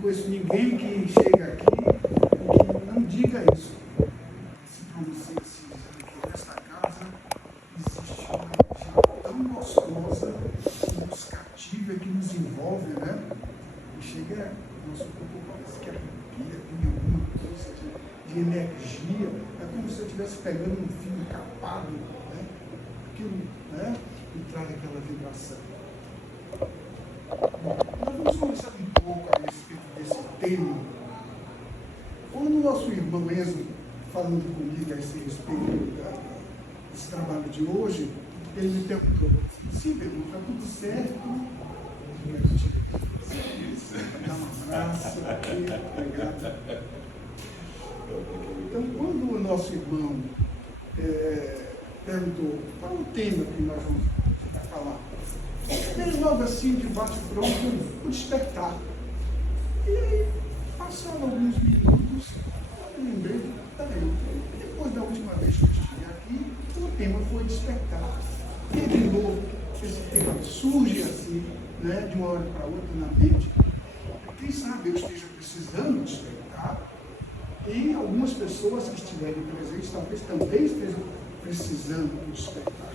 conheço ninguém que chega aqui e que não diga isso. Se pronuncia esse exame aqui. Nesta casa existe uma energia tão gostosa, que nos cativa, que nos envolve, né? E chega, nosso corpo parece que arrepia, tem alguma coisa de energia. É como se eu estivesse pegando um fio encapado, né? Aquilo, né? E traz aquela vibração. Bom, nós vamos conversar um pouco a respeito desse tema. Quando o nosso irmão Enzo, falando comigo a esse respeito desse trabalho de hoje, ele me perguntou: sim, Pedro, está tudo certo? Dá um abraço aqui, obrigado. Então, quando o nosso irmão perguntou qual é o tema que nós vamos falar, ele logo assim, de bate-pronto, o despertar. E aí, passaram alguns minutos, eu lembrei, peraí, depois da última vez que eu estive aqui, o tema foi despertar. E de novo, esse tema surge assim, né, de uma hora para outra na mente. Quem sabe eu esteja precisando despertar, e algumas pessoas que estiverem presentes talvez também estejam precisando despertar.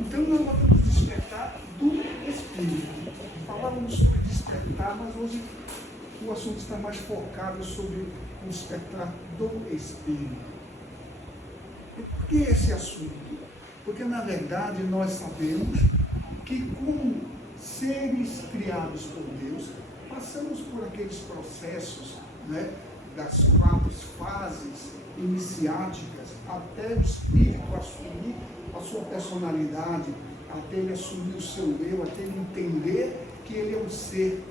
Então nós vamos despertar do Espírito. Falávamos sobre despertar, mas hoje o assunto está mais focado sobre o despertar do Espírito. E por que esse assunto? Porque na verdade nós sabemos que como seres criados por Deus, passamos por aqueles processos, né, das 4 fases iniciáticas, até o Espírito assumir a sua personalidade, até ele assumir o seu eu, até ele entender que ele é um ser,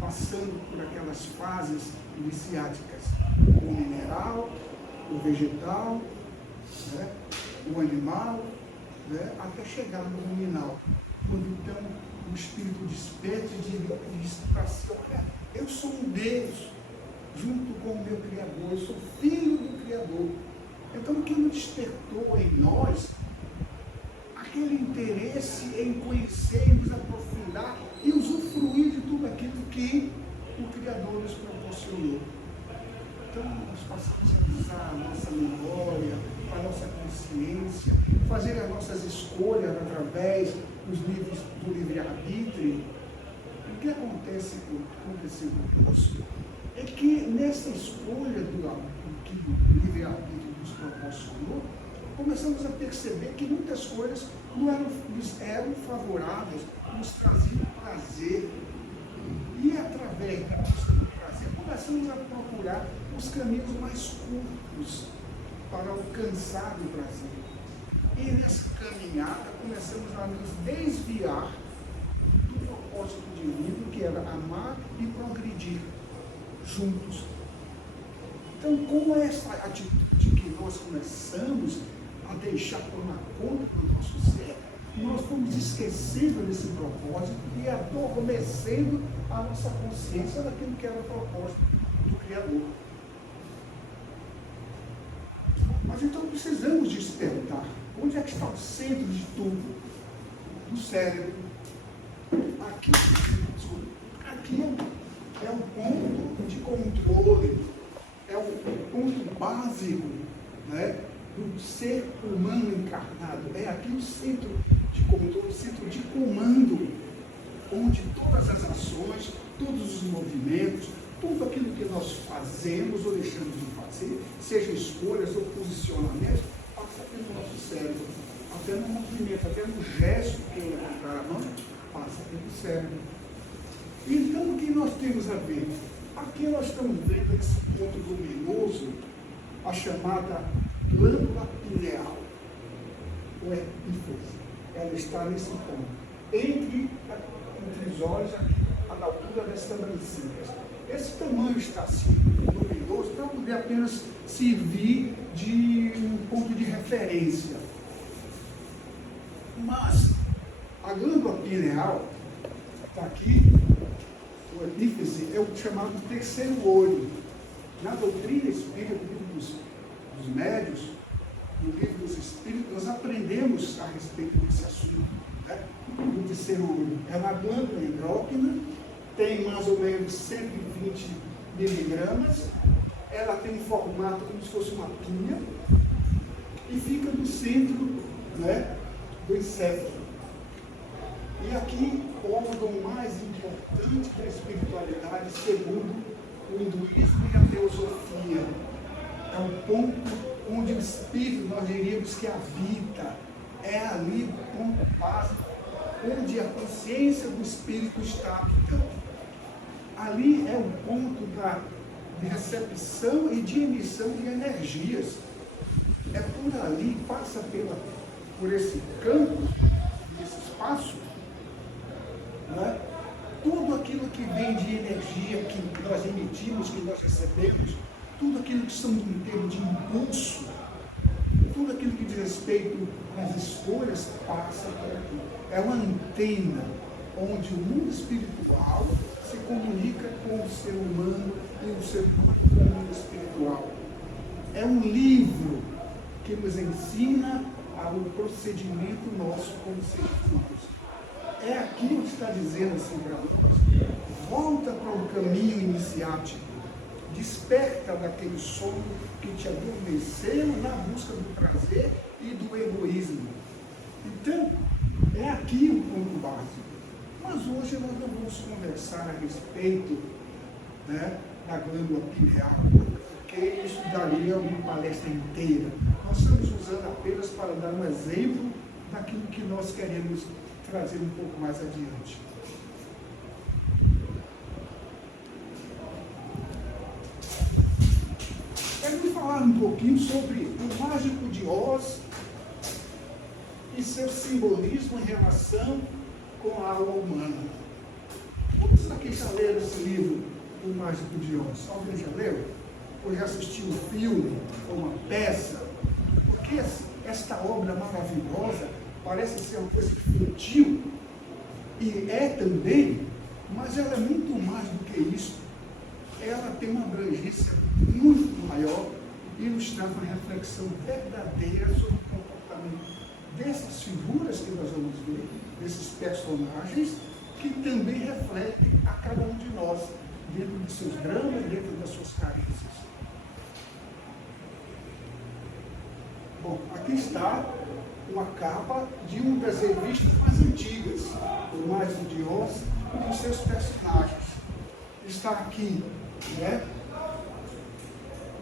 passando por aquelas fases iniciáticas, o mineral, o vegetal, né, o animal, né, até chegar no luminal, quando então o Espírito desperta e diz para si: olha, eu sou um Deus, junto com o meu Criador, eu sou filho do Criador. Então, o que nos despertou em nós, aquele interesse em conhecer, nos aprofundar e usufruir de tudo aquilo que o Criador nos proporcionou. Então, nós passamos a usar a nossa memória, a nossa consciência, fazer as nossas escolhas através dos livros do livre-arbítrio. O que aconteceu conosco é que nessa escolha que o livre-arbítrio nos proporcionou, começamos a perceber que muitas coisas não eram favoráveis, nos traziam prazer. E através do prazer, começamos a procurar os caminhos mais curtos para alcançar o prazer. E nessa caminhada começamos a nos desviar do propósito divino, que era amar e progredir juntos. Então, com essa atitude que nós começamos a deixar tomar conta do nosso ser, nós fomos esquecendo desse propósito e adormecendo a nossa consciência daquilo que era o propósito do Criador. Mas então precisamos despertar. Onde é que está o centro de tudo? Do cérebro. Aqui é o ponto de controle, é o ponto básico, né, do ser humano encarnado. É aqui o centro de controle, o centro de comando, onde todas as ações, todos os movimentos, tudo aquilo que nós fazemos ou deixamos de fazer, seja escolhas ou posicionamentos, passa pelo nosso cérebro. Até no movimento, até no gesto que eu levantar a mão, passa pelo cérebro. Então, o que nós temos a ver? Aqui nós estamos vendo esse ponto luminoso, a chamada glândula pineal, ou epífise. Ela está nesse ponto, entre os olhos, na altura das sobrancelhas. Esse tamanho está assim, luminoso, para poder apenas servir de um ponto de referência. Mas a glândula pineal está aqui, o epífise é o chamado terceiro olho. Na doutrina espírita, no livro dos médios, no livro dos espíritos, nós aprendemos a respeito desse assunto, né? Do terceiro olho. É uma glândula endócrina, tem mais ou menos 120 miligramas, ela tem um formato como se fosse uma pinha e fica no centro, né, do encéfalo. E aqui, o órgão mais importante da espiritualidade, segundo o hinduísmo e a teosofia, é o ponto onde o espírito, nós diríamos que habita, é ali o ponto básico, onde a consciência do espírito está habitando. Ali é o ponto de recepção e de emissão de energias. É por ali, passa por esse campo, esse espaço, né? Tudo aquilo que vem de energia que nós emitimos, que nós recebemos, tudo aquilo que são em termos de impulso, tudo aquilo que diz respeito às escolhas passa por aqui. É uma antena onde o mundo espiritual se comunica com o ser humano e o ser humano com o mundo espiritual. É um livro que nos ensina o procedimento nosso como seres humanos. É aqui onde está dizendo assim para nós: volta para o caminho iniciático, desperta daquele sono que te adormeceu na busca do prazer e do egoísmo. Então, é aqui o ponto básico. Mas hoje nós não vamos conversar a respeito, né, da glândula pineal, porque isso daria uma palestra inteira. Nós estamos usando apenas para dar um exemplo daquilo que nós queremos trazer um pouco mais adiante. Quero falar um pouquinho sobre o Mágico de Oz e seu simbolismo em relação com a alma humana. Quantos aqui já leram esse livro, O Mágico de Oz? Alguém já leu? Ou já assistiu um filme, ou uma peça? Porque esta obra maravilhosa parece ser uma coisa infantil, e é também, mas ela é muito mais do que isso. Ela tem uma abrangência muito maior e nos traz uma reflexão verdadeira sobre o comportamento dessas figuras que nós vamos ver, desses personagens, que também refletem a cada um de nós, dentro de seus dramas, dentro das suas carências. Bom, aqui está uma capa de uma das revistas mais antigas, o Mágico de Oz, com seus personagens. Está aqui, né,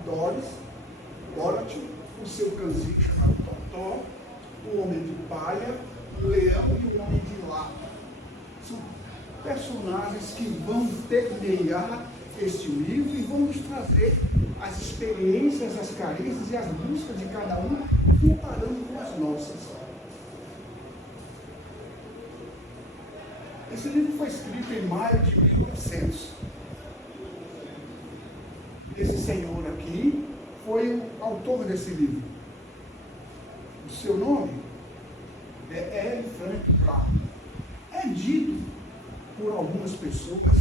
Dorothy, o seu cãozinho chamado Totó, o Homem de Palha, o Leão e o Homem de Lata. São personagens que vão permear este livro e vão nos trazer as experiências, as carências e as buscas de cada um, comparando com as nossas. Esse livro foi escrito em maio de 1900. Esse senhor aqui foi o autor desse livro. O seu nome é L. Frank Baum. É dito por algumas pessoas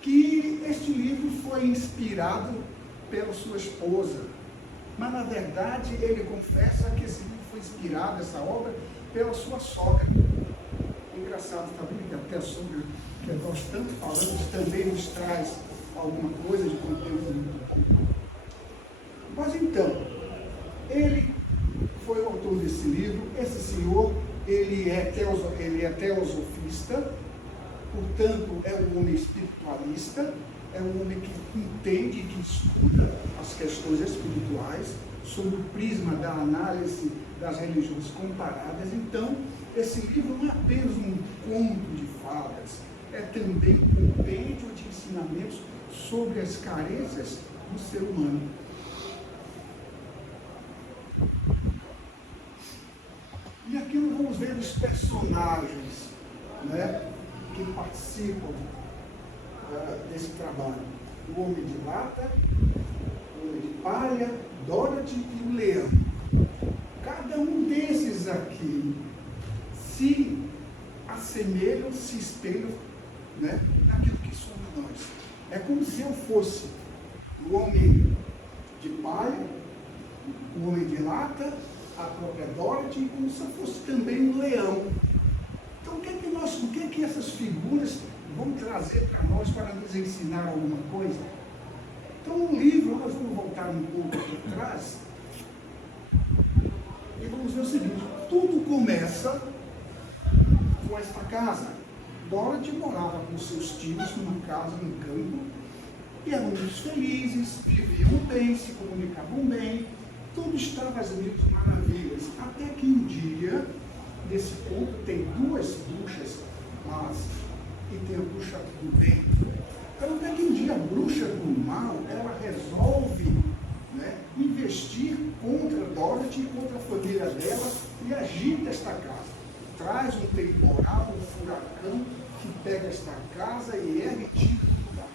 que este livro foi inspirado pela sua esposa, mas na verdade ele confessa que esse livro foi inspirado, essa obra, pela sua sogra. Engraçado também que até a sogra, que nós tanto falamos, também nos traz alguma coisa de conteúdo muito. Mas então, ele foi o autor desse livro. Esse senhor, ele é teosofista, portanto é um homem espiritualista, é um homem que entende, que estuda as questões espirituais sob o prisma da análise das religiões comparadas. Então, esse livro não é apenas um conto de fadas, é também um compêndio de ensinamentos sobre as carências do ser humano. E aqui nós vamos ver os personagens, né, que participam desse trabalho. O Homem de Lata, o Homem de Palha, Dorothy e o Leão. Cada um desses aqui se assemelham, se espelham, né, naquilo que somos nós. É como se eu fosse o Homem de Palha, o Homem de Lata, a própria Dorothy, como se eu fosse também um leão. Então, o que essas figuras vão trazer para nós para nos ensinar alguma coisa. Então, no livro, nós vamos voltar um pouco atrás e vamos ver o seguinte: tudo começa com esta casa. Dorothy morava com seus tios numa casa no campo e eram muito felizes, viviam bem, se comunicavam bem, tudo estava às mil maravilhas. Até que um dia, nesse ponto, tem duas bruxas más e tem a bruxa do bem. Então, até que um dia a bruxa do mal, ela resolve, né, investir contra Dorothy e contra a família dela e agita esta casa. Traz um temporal, um furacão que pega esta casa e ergue e tira do lugar.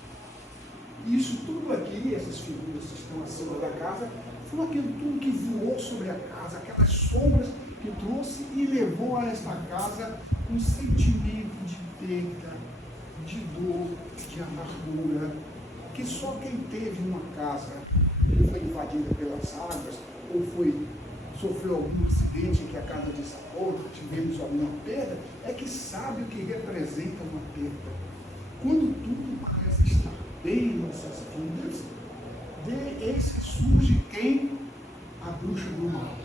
Isso tudo aqui, essas figuras que estão acima da casa, foi aquilo tudo que voou sobre a casa, aquelas sombras que trouxe e levou a esta casa um sentimento de perda, de dor, de amargura, que só quem teve uma casa que foi invadida pelas águas ou sofreu algum acidente que a casa desabou, tivemos alguma perda, é que sabe o que representa uma perda. Quando tudo parece estar bem em nossas vidas, eis que surge quem? A bruxa do mal.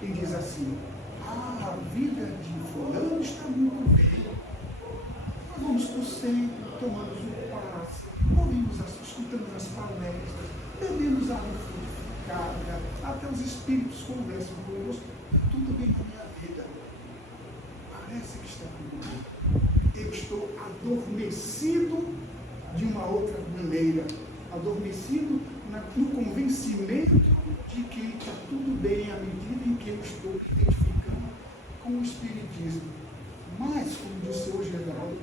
E diz assim: a vida de fulano está muito bem. Nós vamos para o centro, tomamos um passe, escutamos as palestras, bebemos água frutificada, até os espíritos conversam conosco, tudo bem na minha vida. Parece que está tudo bem. Eu estou adormecido de uma outra maneira, adormecido no convencimento de que está tudo bem à medida em que eu estou me identificando com o Espiritismo. Mas, como disse hoje Geraldo,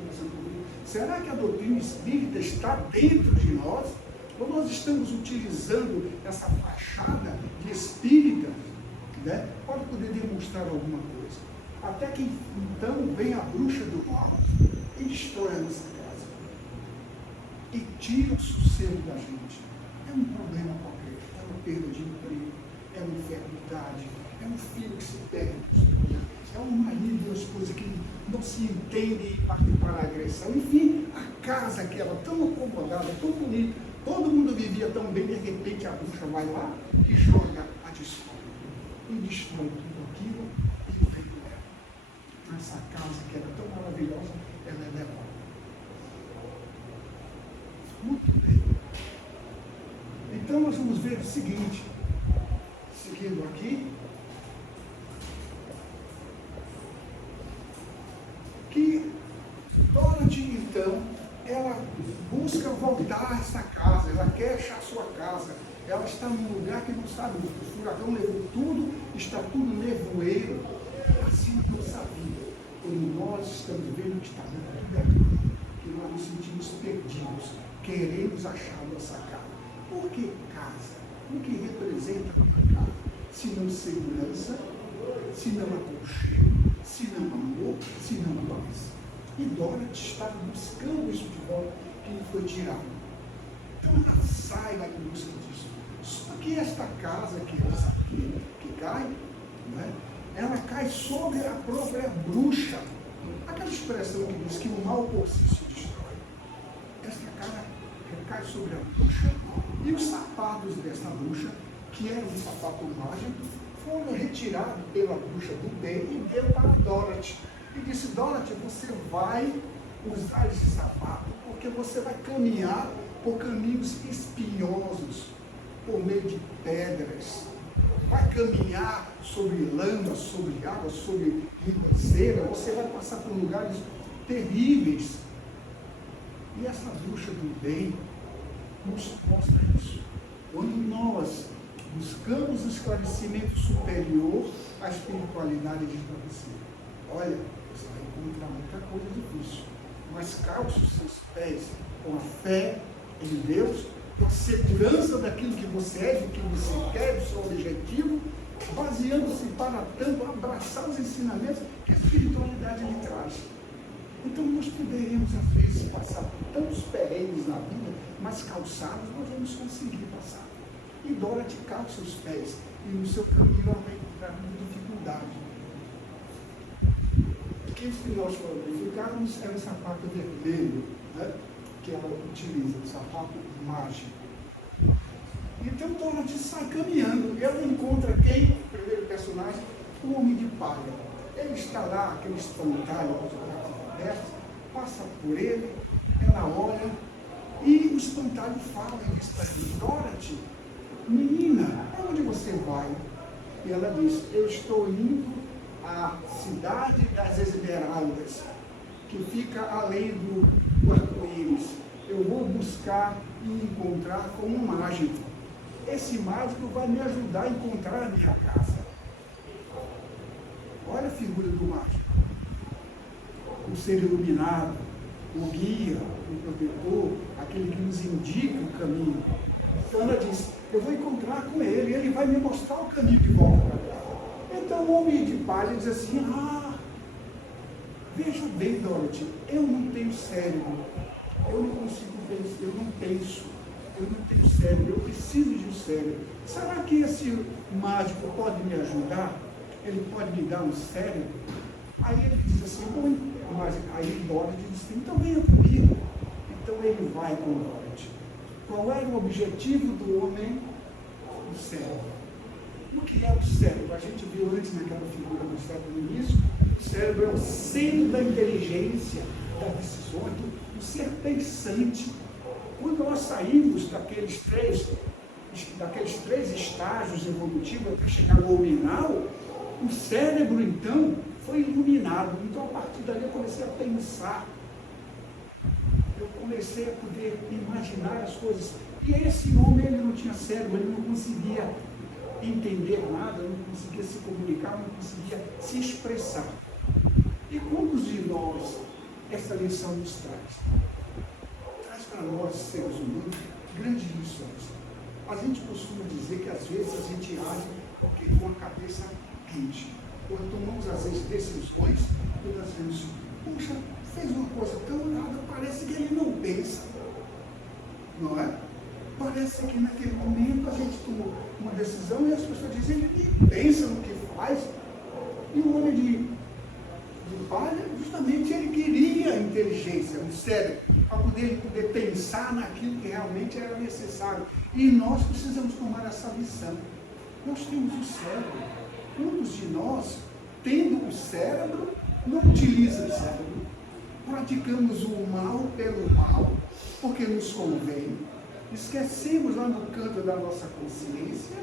será que a doutrina espírita está dentro de nós? Ou nós estamos utilizando essa fachada de espírita, né, para poder demonstrar alguma coisa? Até que então vem a bruxa do mal e destrói a nossa casa. E tira o sossego da gente. É um problema qualquer, é uma perda de emprego, é uma enfermidade, é um filho que se perde, é um marido e uma esposa que não se entende e parte para a agressão. Enfim, a casa que era tão acomodada, tão bonita, todo mundo vivia tão bem, de repente a bruxa vai lá e joga a desforma. E destrói tudo aquilo e vem com ela. Essa casa que era tão maravilhosa, ela é levada. Muito bem. Então nós vamos ver o seguinte, seguindo aqui, que Dorothy, então, ela busca voltar a essa casa, ela quer achar a sua casa, ela está num lugar que não sabe, o furacão levou tudo, está tudo nevoeiro, assim a nossa vida. Quando nós estamos vendo que está dando tudo aquilo, que nós nos sentimos perdidos, queremos achar a nossa casa. Por que casa? O que representa a casa? Se não segurança, se não aconchego, se não amor, se não paz. E Dorothy estava buscando isso de volta que lhe foi tirado. Então ela sai da busca disso. Só que esta casa que cai, né, ela cai sobre a própria bruxa. Aquela expressão que diz que o mal por si se destrói. Esta casa cai sobre a bruxa e os sapatos desta bruxa, que eram um sapato mágico, foram retirados pela bruxa do bem e deu para Dorothy. E disse: Dorothy, você vai usar esse sapato porque você vai caminhar por caminhos espinhosos, por meio de pedras. Vai caminhar sobre lama, sobre água, sobre ribanceira. Você vai passar por lugares terríveis. E essa bruxa do bem nos mostra isso. Quando nós buscamos o esclarecimento superior, a espiritualidade diz para você: olha, você vai encontrar muita coisa difícil, mas calce os seus pés com a fé em Deus, com a segurança daquilo que você é, do que você quer, do seu objetivo, baseando-se para tanto abraçar os ensinamentos que a espiritualidade lhe traz. Então nós poderemos às vezes passar por tantos perrengues na vida, mas calçados nós vamos conseguir passar. E Dorothy calça os pés, e no seu caminho ela vai encontrar muita dificuldade. Aqueles que nós verificávamos era o sapato vermelho, né, que ela utiliza, o sapato mágico. Então Dorothy sai caminhando, ela encontra quem? O primeiro personagem, o homem de palha. Ele está lá, aquele espantalho com os braços abertos, passa por ele, ela olha, e o espantalho fala e diz para ele: Dorothy, menina, onde você vai? E ela diz: eu estou indo à cidade das Esmeraldas, que fica além do arco-íris. Eu vou buscar e encontrar com um mágico. Esse mágico vai me ajudar a encontrar a minha casa. Olha a figura do mágico. O ser iluminado, o guia, o protetor, aquele que nos indica o caminho. Então ela diz: eu vou encontrar com ele, ele vai me mostrar o caminho de volta para casa. Então o homem de palha diz assim: veja bem, Dorothy, eu não tenho cérebro, eu não consigo pensar, eu não tenho cérebro, eu preciso de um cérebro. Será que esse mágico pode me ajudar? Ele pode me dar um cérebro? Aí ele diz assim: bom, mas aí Dorothy diz assim: então venha comigo. Então ele vai com Dorothy. Qual era o objetivo do homem? O cérebro. O que é o cérebro? A gente viu antes naquela figura do cérebro no início. O cérebro é o centro da inteligência, das decisões, do ser pensante. Quando nós saímos daqueles três estágios evolutivos até chegar ao nominal, o cérebro então foi iluminado. Então a partir dali eu comecei a pensar, eu comecei a poder imaginar as coisas. E esse homem, ele não tinha cérebro, ele não conseguia entender nada, não conseguia se comunicar, não conseguia se expressar. E quantos de nós essa lição nos traz? Traz para nós, seres humanos, grandes lições. A gente costuma dizer que às vezes a gente age com a cabeça quente. Quando tomamos às vezes decisões, nós dizemos: puxa, fez uma coisa tão errada, parece que ele não pensa. Não é? Parece que naquele momento a gente tomou uma decisão e as pessoas dizem: ele nem pensa no que faz. E o homem de palha, justamente ele queria a inteligência, o cérebro, para poder pensar naquilo que realmente era necessário. E nós precisamos tomar essa lição. Nós temos o cérebro. Quantos de nós, tendo o cérebro, não utiliza o cérebro? Praticamos o mal pelo mal, porque nos convém. Esquecemos lá no canto da nossa consciência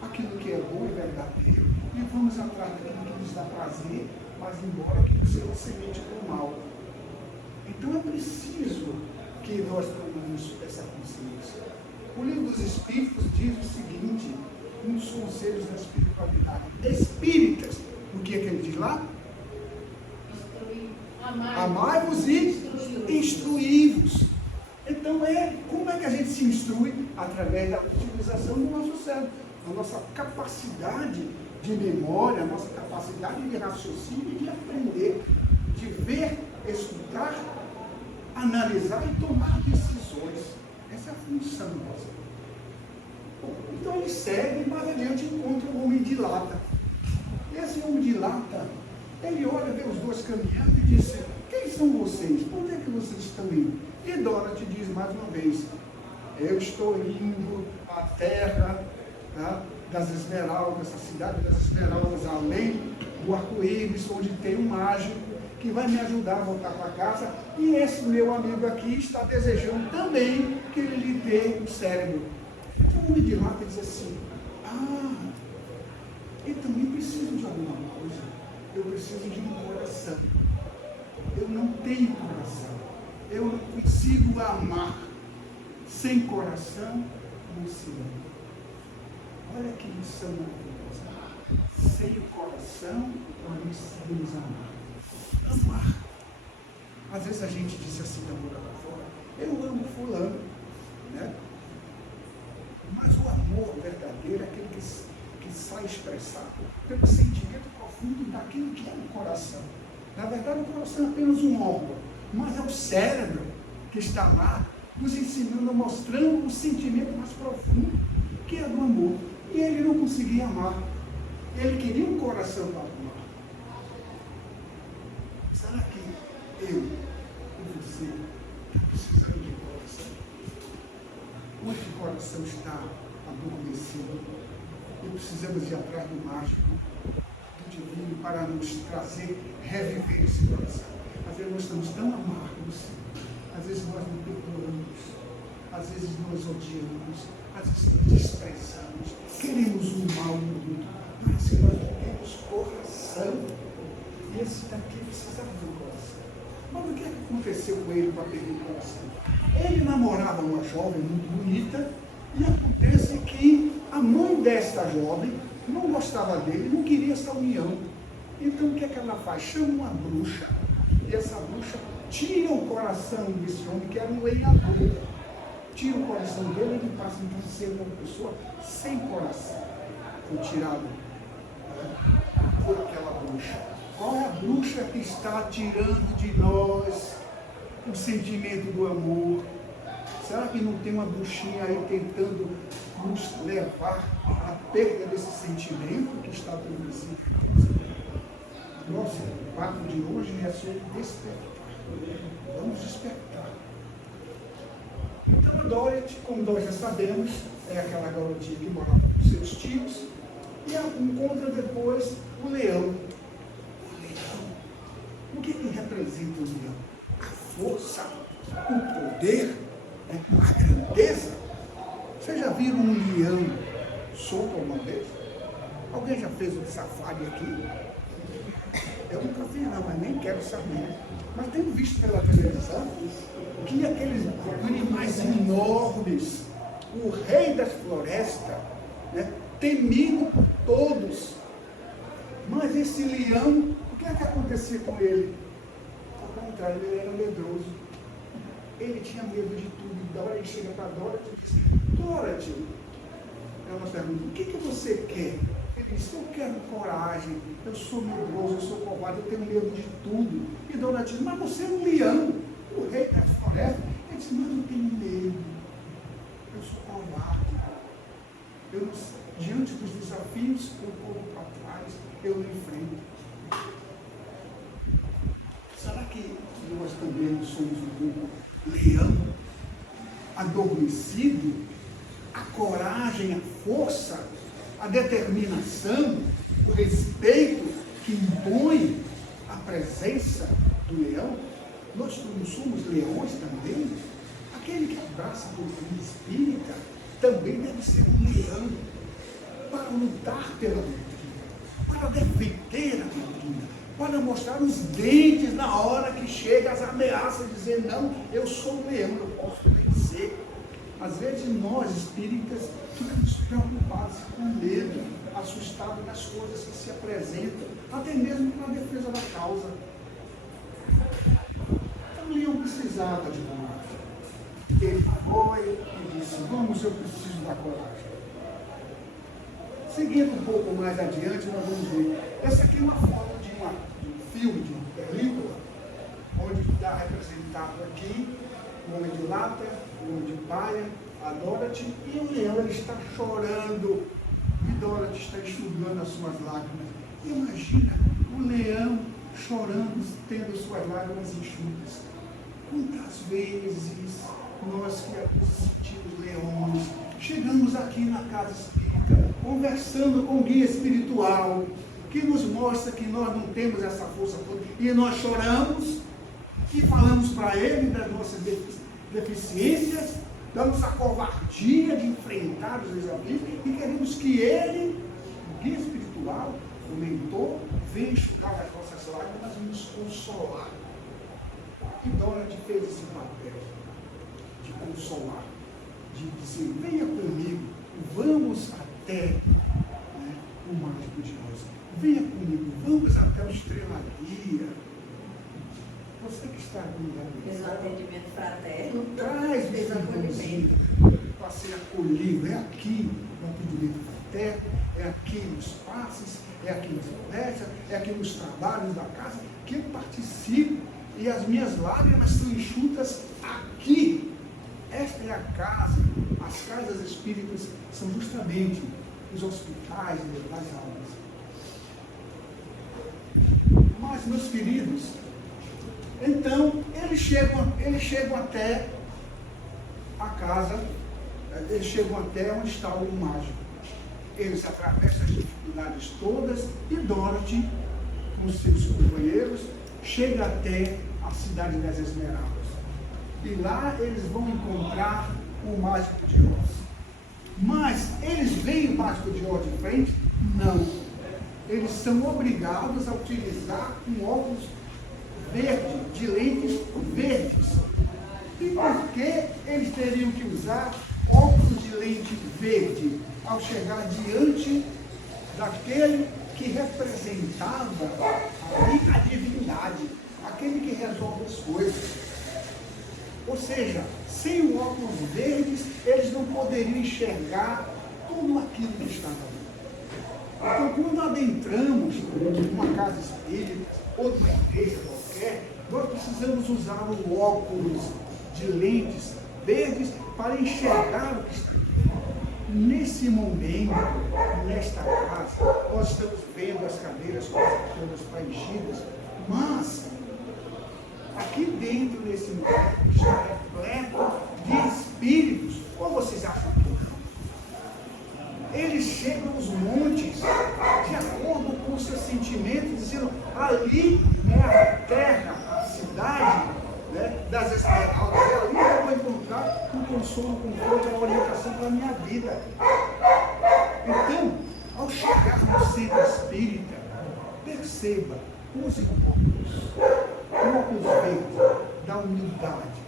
aquilo que é bom e verdadeiro e vamos atrás daquilo que nos dá prazer, mas embora que seja semente do mal. Então é preciso que nós tomemos essa consciência. O livro dos Espíritos diz o seguinte, um dos conselhos da espiritualidade: espíritas, o que é que ele diz lá? Amai-vos e instruí-vos. Então, como é que a gente se instrui? Através da utilização do nosso cérebro, a nossa capacidade de memória, a nossa capacidade de raciocínio e de aprender, de ver, escutar, analisar e tomar decisões. Essa é a função nossa. Então ele segue, mais adiante encontra o homem de lata. Esse homem de lata, ele olha, vê os dois caminhando e diz: quem são vocês? Por onde é que vocês estão indo? E Dorothy diz mais uma vez: eu estou indo à terra, tá, das Esmeraldas, essa cidade das Esmeraldas, além do arco-íris, onde tem um mágico que vai me ajudar a voltar para casa, e esse meu amigo aqui está desejando também que ele lhe dê o cérebro. Então o homem de lata diz assim: eu também preciso de alguma coisa, eu preciso de um coração, eu não tenho coração, eu não consigo amar, sem coração não se ama. Olha que lição maravilhosa. Sem o coração não conseguimos amar. Amar. Às vezes a gente diz assim da boca para fora: eu amo fulano, né? Mas o amor verdadeiro é aquele que sai expressado pelo sentimento profundo daquilo que é o coração. Na verdade, o coração é apenas um órgão, mas é o cérebro que está lá nos ensinando, mostrando o sentimento mais profundo, que é do amor. E ele não conseguia amar. Ele queria um coração para amar. Será que eu e você onde o coração está adormecido. E precisamos ir atrás do mágico, do divino, para nos trazer, reviver esse coração. Às vezes nós estamos tão amargos, às vezes nós não perdoamos, às vezes nós odiamos, às vezes desprezamos, queremos o mal no mundo, mas se nós temos coração, e esse daqui precisa do coração. Mas o que é que aconteceu com ele para perder o coração? Ele namorava uma jovem muito bonita, e acontece que a mãe desta jovem não gostava dele, não queria essa união. Então o que é que ela faz? Chama uma bruxa, e essa bruxa tira o coração desse homem, que era um lenhador. Tira o coração dele e ele passa então a ser uma pessoa sem coração. Foi tirado por aquela bruxa. Qual é a bruxa que está tirando de nós o sentimento do amor? Será que não tem uma bruxinha aí tentando nos levar à perda desse sentimento que está adormecido? Nossa, o papo de hoje é sobre despertar. Vamos despertar. Então a Dorothy, como nós já sabemos, é aquela garotinha que morava com seus tios, e encontra depois o leão. O leão. O que representa o leão? A força, o poder, a grandeza. Vocês já viram um leão solto alguma vez? Alguém já fez um safari aqui? Eu nunca fiz não, mas nem quero saber. Mas tenho visto pela televisão que aqueles animais enormes, o rei das florestas, temido por todos. Mas esse leão, o que é que acontecia com ele? Ao contrário, ele era medroso. Ele tinha medo de tudo. Ele chega para Dorothy e diz: Dorothy, ela pergunta: o que você quer? Ele disse: eu quero coragem, eu sou medroso, eu sou covarde, eu tenho medo de tudo. E Dorothy diz: mas você é um leão, o rei das florestas. Ele disse: mas eu tenho medo, eu sou covarde. Diante dos desafios, eu corro para trás, eu não enfrento. Será que nós também não somos um leão adormecido? A coragem, a força, a determinação, o respeito que impõe a presença do leão? Nós não somos leões também? Aquele que abraça a doutrina espírita também deve ser um leão para lutar pela doutrina, para defender a doutrina, para mostrar os dentes na hora que chega as ameaças, dizer: não, eu sou um leão, eu posso vencer. Às vezes nós, espíritas, ficamos preocupados com medo, assustados das coisas que se apresentam, até mesmo na defesa da causa. Então, o leão precisava de coragem. Ele foi e disse: vamos, eu preciso da coragem. Seguindo um pouco mais adiante, nós vamos ver. Essa aqui é uma foto de um filme, de uma película, onde está representado aqui o homem de lata, o homem de palha, a Dorothy, e o leão. Ele está chorando, e Dorothy está enxugando as suas lágrimas. Imagina o leão chorando, tendo suas lágrimas enxutas. Quantas vezes nós que nos sentimos leões, chegamos aqui na casa espírita, conversando com o guia espiritual, que nos mostra que nós não temos essa força toda, e nós choramos, e falamos para ele das nossas deficiências, da nossa covardia de enfrentar os desafios, e queremos que ele, o guia espiritual, o mentor, venha enxugar as nossas lágrimas e nos consolar. E Dorothy fez esse papel de consolar, de dizer: venha comigo, vamos até o mágico de Oz, venha comigo, vamos até o Estrela Guia. Você que está aqui, fez o atendimento fraterno, traz fez o acolhimento. Para ser acolhido, é aqui no atendimento fraterno, é aqui nos passes, é aqui nas palestras, é aqui nos trabalhos da casa, que eu participo, e as minhas lágrimas são enxutas aqui. Esta é a casa. As casas espíritas são justamente os hospitais das almas. Mas, meus queridos, então eles chegam até a casa eles chegam até onde está o mágico. Eles atravessam as dificuldades todas e Dorothy, com seus companheiros, chega até a cidade das Esmeraldas. E lá eles vão encontrar o mágico de Oz. Mas eles veem o mágico de Oz de frente? Não. Eles são obrigados a utilizar um óculos verde, de lentes verdes. E por que eles teriam que usar óculos de lente verde ao chegar diante daquele que representava ali a divindade, aquele que resolve as coisas? Ou seja, sem o óculos verdes, eles não poderiam enxergar tudo aquilo que estava ali. Então, quando adentramos numa casa espírita ou numa igreja qualquer, nós precisamos usar o óculos de lentes verdes para enxergar o que está ali. Nesse momento, nesta casa, nós estamos vendo as cadeiras todas preenchidas, mas aqui dentro desse lugar está repleto de espíritos. Ou vocês acham que não? Eles chegam aos montes de acordo com o seu sentimento, dizendo: ali é a terra, a cidade, né, das Esmeraldas. É ali que eu vou encontrar o consolo, o conforto, a orientação para a minha vida. Então, ao chegar no centro espírita, perceba, use o óculos verde da humildade,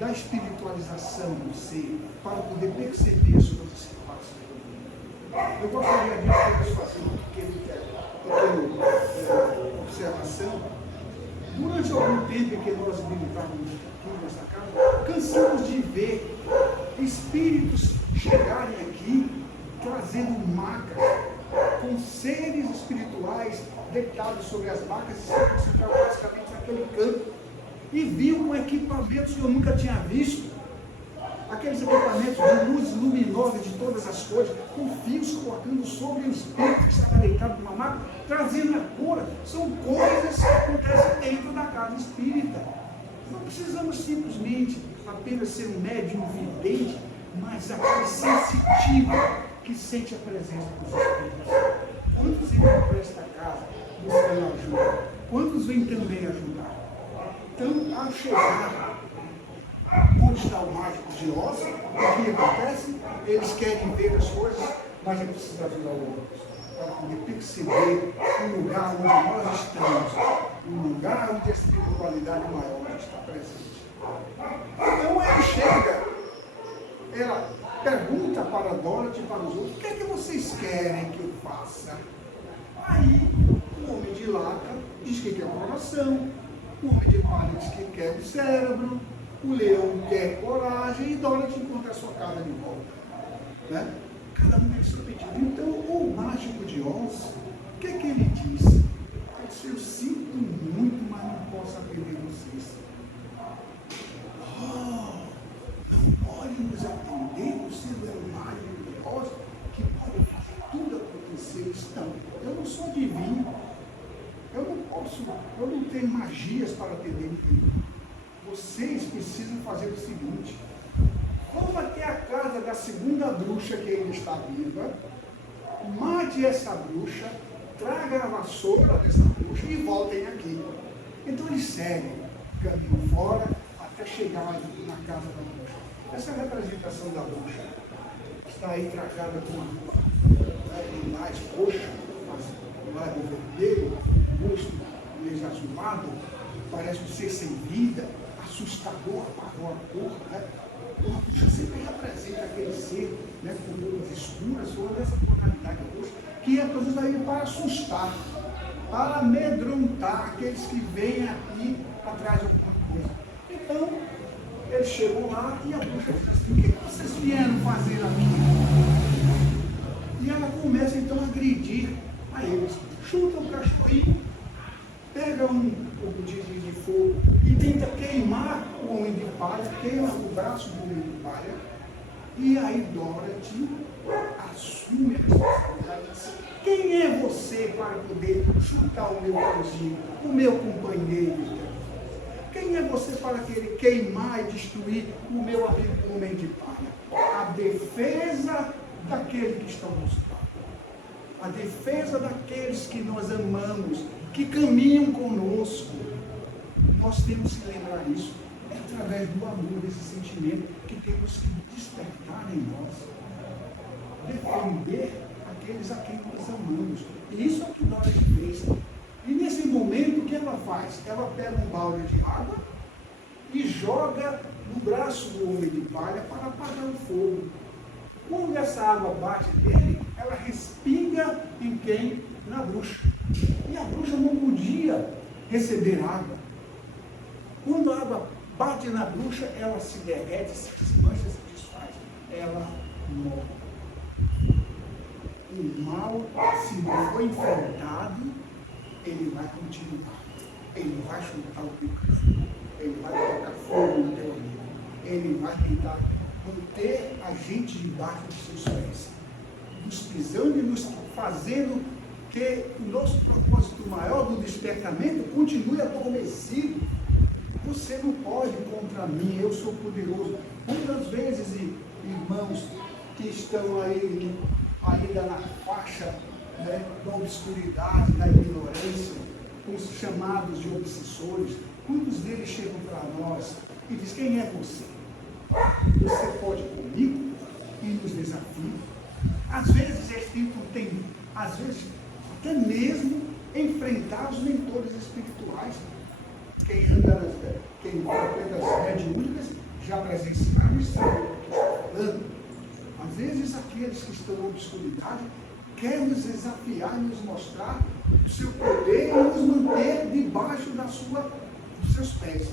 da espiritualização do ser, para poder perceber as coisas que passam. Eu gostaria de apenas fazer uma pequena observação. Durante algum tempo em que nós militávamos aqui nessa casa, cansamos de ver espíritos chegarem aqui trazendo macas com seres espirituais deitados sobre as macas e se concentrar basicamente naquele canto. E viam com equipamentos que eu nunca tinha visto. Aqueles equipamentos de luzes luminosas de todas as cores, com fios colocando sobre o espírito que estava deitado numa maca, trazendo a cura. São coisas que acontecem dentro da casa espírita. Não precisamos simplesmente apenas ser um médium vidente, mas aquele sensitivo que sente a presença dos espíritos. Quantos entram para esta casa buscando ajuda? Quantos vêm também ajudar? Então, ao chegar onde está o mágico de Oz, o que acontece? Eles querem ver as coisas, mas é preciso ajudar o outro, para poder perceber o lugar onde nós estamos, o lugar onde a espiritualidade maior está presente. Então ele chega, ela pergunta para Dorothy e para os outros: o que é que vocês querem que eu faça? Aí o homem de lata diz que quer o coração, o homem de palha diz que quer o cérebro, o leão quer coragem e Dorothy encontra a sua casa de volta. Né? Cada um tem seu pedido. Então, o mágico de Oz, o que é que ele disse? Ele disse: eu sinto muito, mas não posso atender vocês. Não pode nos atender, você é o mágico de Oz, que pode fazer tudo acontecer. Não, eu não sou divino. Eu não tenho magias para atender ninguém. Vocês precisam fazer o seguinte: vão até a casa da segunda bruxa que ainda está viva, mate essa bruxa, traga a vassoura dessa bruxa e voltem aqui. Então eles seguem, caminham fora até chegar na casa da bruxa. Essa é a representação da bruxa. Está aí trajada com uma lilás roxa, um lado vermelho, rosto meio azulado, parece um ser sem vida, assustador, apavorado, né? Uma bruxa sempre representa aquele ser, né, com luzes escuras, ou essa tonalidade roxa, que é produzida aí para assustar, para amedrontar aqueles que vêm aqui atrás de alguma coisa. Então, eles chegam lá e a bruxa diz assim: o que vocês vieram fazer aqui? E ela começa então a agredir a eles. Chuta o cachorrinho, pega um pouco de fogo e tenta queimar o homem de palha, queima o braço do homem de palha. E aí Dorothy assume a responsabilidade e diz: quem é você para poder chutar o meu cozinho, o meu companheiro? Quem é você para querer queimar e destruir o meu amigo homem de palha? A defesa daquele que está ao nosso lado. A defesa daqueles que nós amamos, que caminham conosco. Nós temos que lembrar isso. É através do amor, desse sentimento, que temos que despertar em nós. Defender aqueles a quem nós amamos. E isso é o que nós fez. E nesse momento, o que ela faz? Ela pega um balde de água e joga no braço do homem de palha para apagar o fogo. Quando essa água bate nele, ela respinga em quem? Na bruxa. E a bruxa não podia receber água. Quando a água bate na bruxa, ela se derrete, se desmancha, se desfaz. Ela morre. O mal, se não for enfrentado, ele vai continuar. Ele vai chutar o teu, ele vai colocar fogo no teu amigo. Ele vai tentar manter a gente debaixo dos seus pés, nos pisando e nos fazendo que o nosso propósito maior do despertamento continue adormecido. Você não pode contra mim, eu sou poderoso. Muitas vezes, irmãos que estão aí ainda na faixa, né, da obscuridade, da ignorância, com os chamados de obsessores, muitos deles chegam para nós e dizem: quem é você? Você pode comigo? E nos desafia. Às vezes eles tentam, às vezes até mesmo enfrentar os mentores espirituais. Quem frequenta as mediúnicas já presenciaram isso que eu estou falando. Às vezes aqueles que estão na obscuridade querem nos desafiar e nos mostrar o seu poder e nos manter debaixo dos seus pés.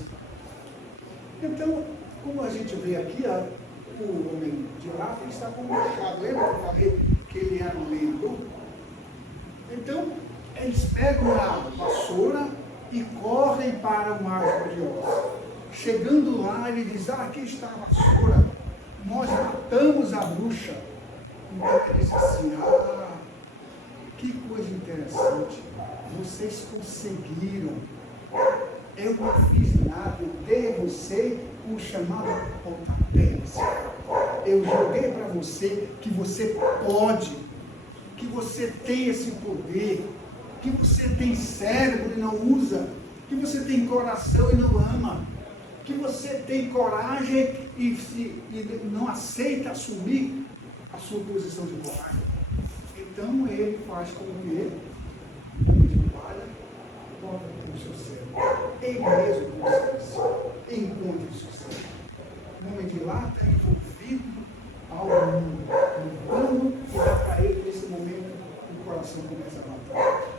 Então, como a gente vê aqui, o homem de lá está com o machado. Lembra que eu falei que ele era um lenhador? Então, eles pegam a vassoura e correm para o mágico de Oz. Chegando lá, ele diz: aqui está a vassoura, nós matamos a bruxa. Então ele diz assim: que coisa interessante, vocês conseguiram. Eu não fiz nada, eu dei a você o chamado pontapés. Eu joguei para você que você pode, que você tem esse poder, que você tem cérebro e não usa, que você tem coração e não ama, que você tem coragem e não aceita assumir a sua posição de coragem. Então ele faz com que o homem de palha bota no seu cérebro. Ele mesmo consegue, encontre o seu cérebro. O homem de lá está envolvido algo no plano que dá para ele, nesse momento, o coração começa a bater.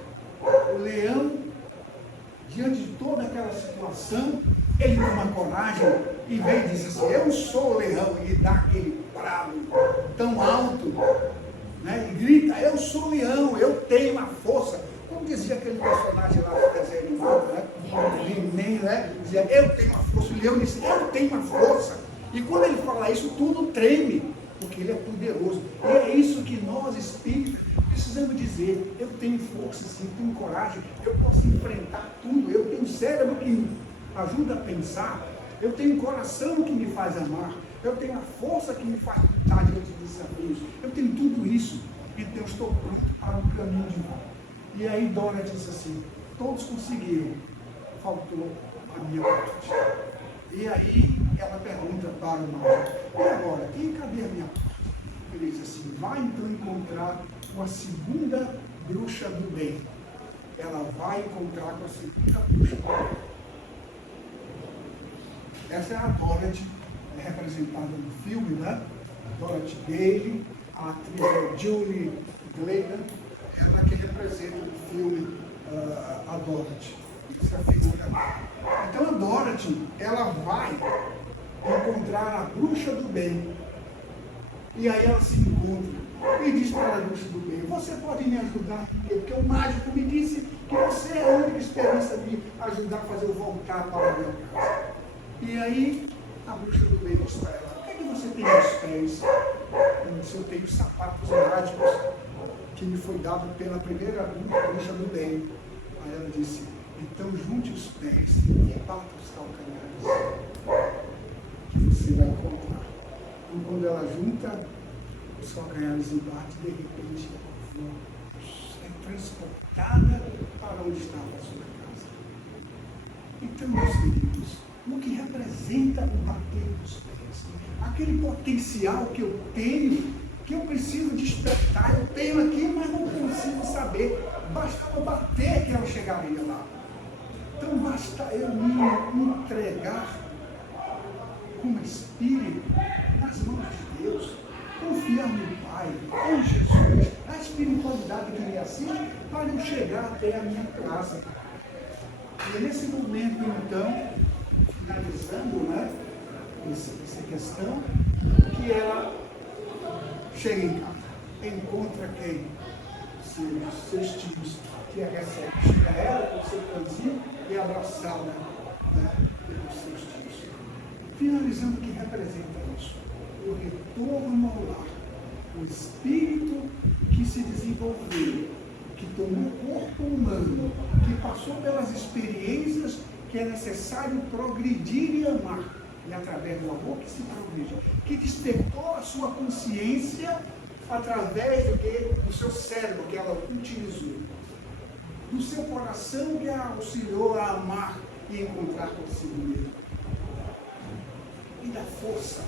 O leão, diante de toda aquela situação, ele toma coragem e vem e diz assim: eu sou o leão, e dá aquele brado tão alto, né? E grita: eu sou o leão, eu tenho a força. Como dizia aquele personagem lá do desenho animado, né? He-Man, né? Dizia: eu tenho a força. O leão disse: eu tenho a força. E quando ele fala isso, tudo treme, porque ele é poderoso. E é isso que nós, espíritos, precisamos dizer: eu tenho força, sim, tenho coragem, eu posso enfrentar tudo, eu tenho cérebro que me ajuda a pensar, eu tenho coração que me faz amar, eu tenho a força que me faz lutar diante dos desafios, eu tenho tudo isso, então eu estou pronto para o caminho de volta. E aí Dora disse assim: todos conseguiram, faltou a minha parte. E aí ela pergunta para o mágico: e agora, cadê a minha parte? Ele diz assim: vai então encontrar com a segunda bruxa do bem. Ela vai encontrar com a segunda bruxa do bem. Essa é a Dorothy, representada no filme, né? Dorothy Gale, a atriz é Julie Glayton, ela que representa no filme a Dorothy. Essa figura. Então a Dorothy, ela vai encontrar a bruxa do bem. E aí ela se encontra e diz para a bruxa do bem: você pode me ajudar? Porque o mágico me disse que você é a única esperança de ajudar a fazer eu voltar para a minha casa. E aí a bruxa do bem diz para ela: o que é que você tem nos pés? Ela disse: eu tenho sapatos mágicos que me foi dado pela primeira bruxa do bem. Aí ela disse: então junte os pés e bata os calcanhares, que você vai encontrar. Então quando ela junta os calcanhares embatem, de repente, é transportada para onde estava a sua casa. Então, meus queridos, o que representa o bater dos pés? Aquele potencial que eu tenho, que eu preciso despertar, eu tenho aqui, mas não consigo saber. Bastava bater que eu chegaria lá. Então basta eu me entregar como espírito nas mãos de Deus, confiar no Pai, em Jesus, a espiritualidade que me assiste, para eu chegar até a minha casa. E é nesse momento, então, finalizando, né, essa questão, que ela chega em casa, encontra quem? Seus tios, que a recebe. Chega ela com seu pãozinho e abraçada, né, pelos seus tios. Finalizando, o que representa isso? O retorno ao lar. O espírito que se desenvolveu, que tomou corpo humano, que passou pelas experiências que é necessário progredir e amar. E através do amor que se progride, que despertou a sua consciência através do seu cérebro que ela utilizou, do seu coração que a auxiliou a amar e encontrar consigo mesmo, e da força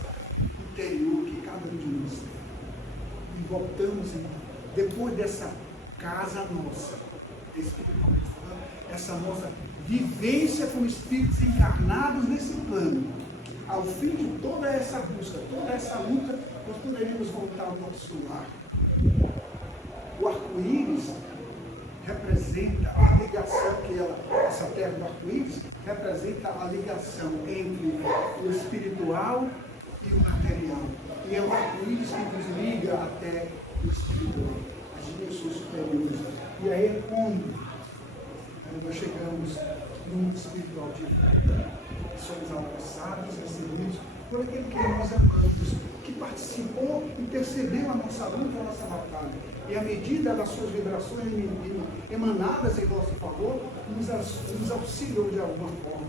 interior que cada um de nós tem. E voltamos então, depois dessa casa nossa, espiritualmente falando, essa nossa vivência com espíritos encarnados nesse plano, ao fim de toda essa busca, toda essa luta, nós poderíamos voltar ao nosso lar. O arco-íris representa a ligação essa terra do arco-íris representa a ligação entre o espiritual e o material. E é o arco-íris que nos liga até o espiritual, as dimensões superiores. E aí é quando nós chegamos no mundo espiritual de vida. Somos abraçados, recebidos por aquele que nós amamos, que participou e percebeu a nossa luta, a nossa batalha. E à medida das suas vibrações emanadas em nosso favor, nos auxiliou de alguma forma.